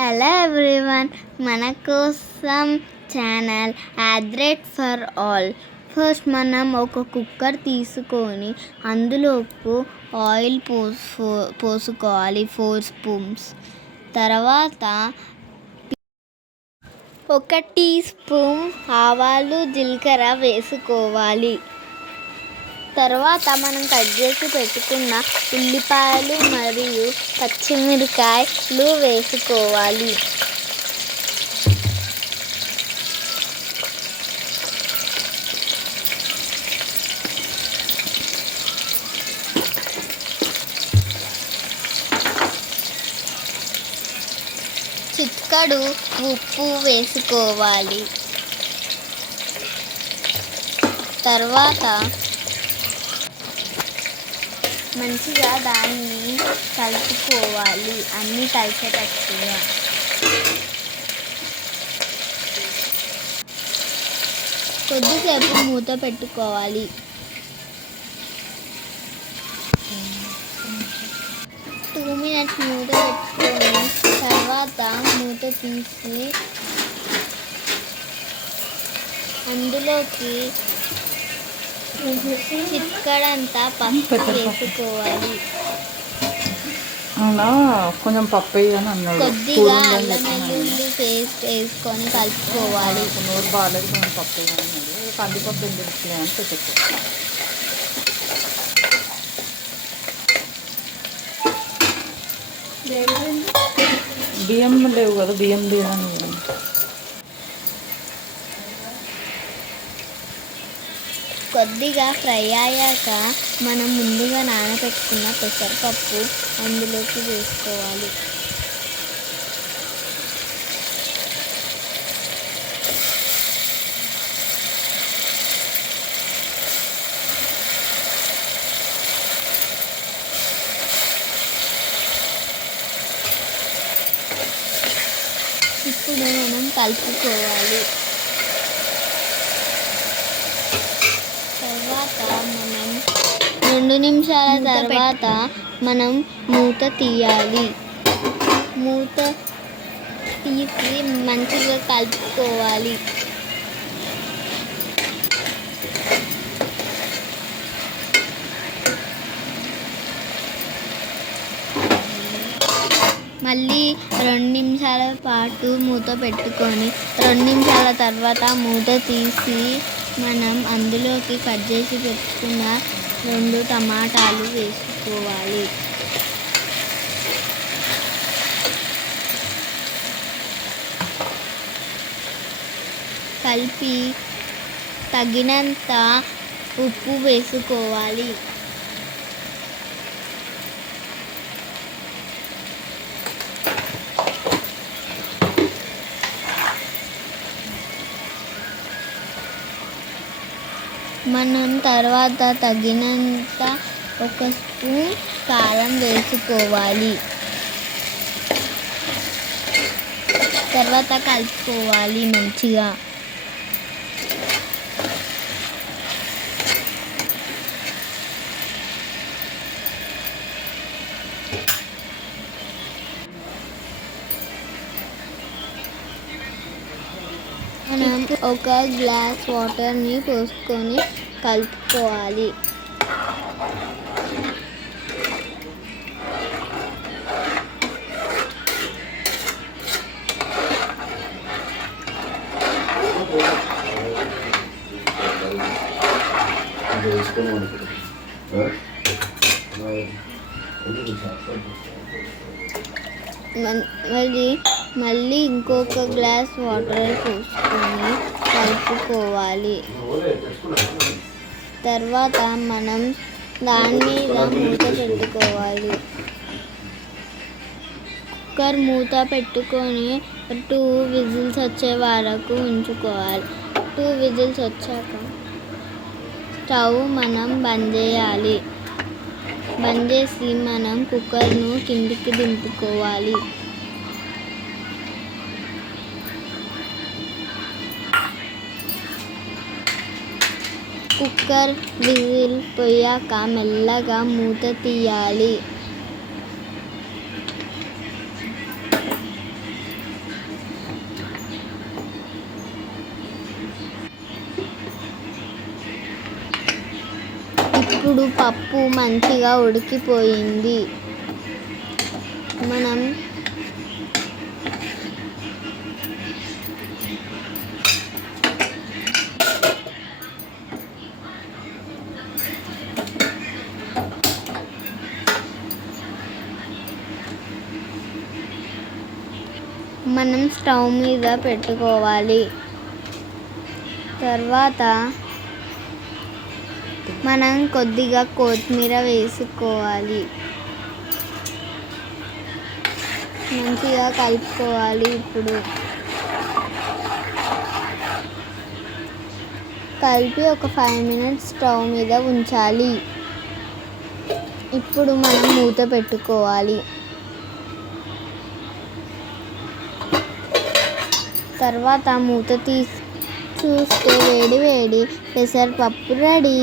Hello everyone, మన కోసం channel యాడ్రెడ్ for all. First మనం ఒక కుక్కర్ తీసుకొని అందులోపు ఆయిల్ పోసుకోవాలి 4 స్పూన్స్. తర్వాత 1 టీ స్పూన్ ఆవాలు జీలకర్ర వేసుకోవాలి. తర్వాత మనం కట్ చేసి పెట్టుకున్న ఉల్లిపాయలు మరియు పచ్చిమిరకాయలు వేసుకోవాలి. చిటికెడు ఉప్పు వేసుకోవాలి. తర్వాత మంచిగా దాన్ని కలుపుకోవాలి, అన్నీ కలిసేటట్టుగా. కొద్దిసేపు మూత పెట్టుకోవాలి. 2 మినిట్స్ మూత పెట్టుకొని తర్వాత మూత తీసి అందులోకి చిటికెడంతా పప్పు వేసుకోవాలి. అలా కొంచెం పప్పు వేయాలని అన్నాడు. కొద్దిగా అల్లం వెల్లుల్లి పేస్ట్ వేసుకొని కలుపుకోవాలి. నోరు బాగాలేదు, కొంచెం పప్పు వేయాలన్నాడు. కందిపప్పు ఎందుకు అని పెట్టేసుకోవాలి. బియ్యం లేవు కదా, బియ్యం బియ్యాన్ని కొద్దిగా ఫ్రై అయ్యాక మనం ముందుగా నానబెట్టుకున్న పెసరపప్పు అందులోకి వేసుకోవాలి. ఇప్పుడు మనం కలుపుకోవాలి. తర్వాత మనం 2 నిమిషాల తర్వాత మనం మూత తీయాలి. మూత తీసి మంచిగా కలుపుకోవాలి. మళ్ళీ 2 నిమిషాల పాటు మూత పెట్టుకొని 2 నిమిషాల తర్వాత మూత తీసి మనం అందులోకి కట్ చేసి పెట్టుకున్న 2 టమాటాలు వేసుకోవాలి. కలిపి తగినంత ఉప్పు వేసుకోవాలి. మనం తర్వాత తగినంత 1 స్పూన్ కారం వేసుకోవాలి. తర్వాత కలుపుకోవాలి మంచిగా. మనం 1 గ్లాస్ వాటర్ని పోసుకొని కలుపుకోవాలి. మళ్ళీ ఇంకొక గ్లాస్ వాటర్ పోసుకొని కలుపుకోవాలి. తర్వాత మనం దాని మీద మూత పెట్టుకోవాలి. కుక్కర్ మూత పెట్టుకొని 2 విజిల్స్ వచ్చే వరకు ఉంచుకోవాలి. 2 విజిల్స్ వచ్చాక స్టవ్ మనం బంద్ చేయాలి. బంద్ చేసి మనం కుక్కర్ను కిందికి దింపుకోవాలి. కుక్కర్ విజిల్ పోయాక మెల్లగా మూత తీయాలి. ఇప్పుడు పప్పు మంచిగా ఉడికిపోయింది. మనం స్టవ్ మీద పెట్టుకోవాలి. తర్వాత మనం కొద్దిగా కొత్తిమీర వేసుకోవాలి. మంచిగా కలుపుకోవాలి. ఇప్పుడు కలిపి ఒక 5 minutes స్టవ్ మీద ఉంచాలి. ఇప్పుడు మనం మూత పెట్టుకోవాలి. తర్వాత మూత తీసి చూస్తే వేడి వేడి పెసరపప్పు రెడీ.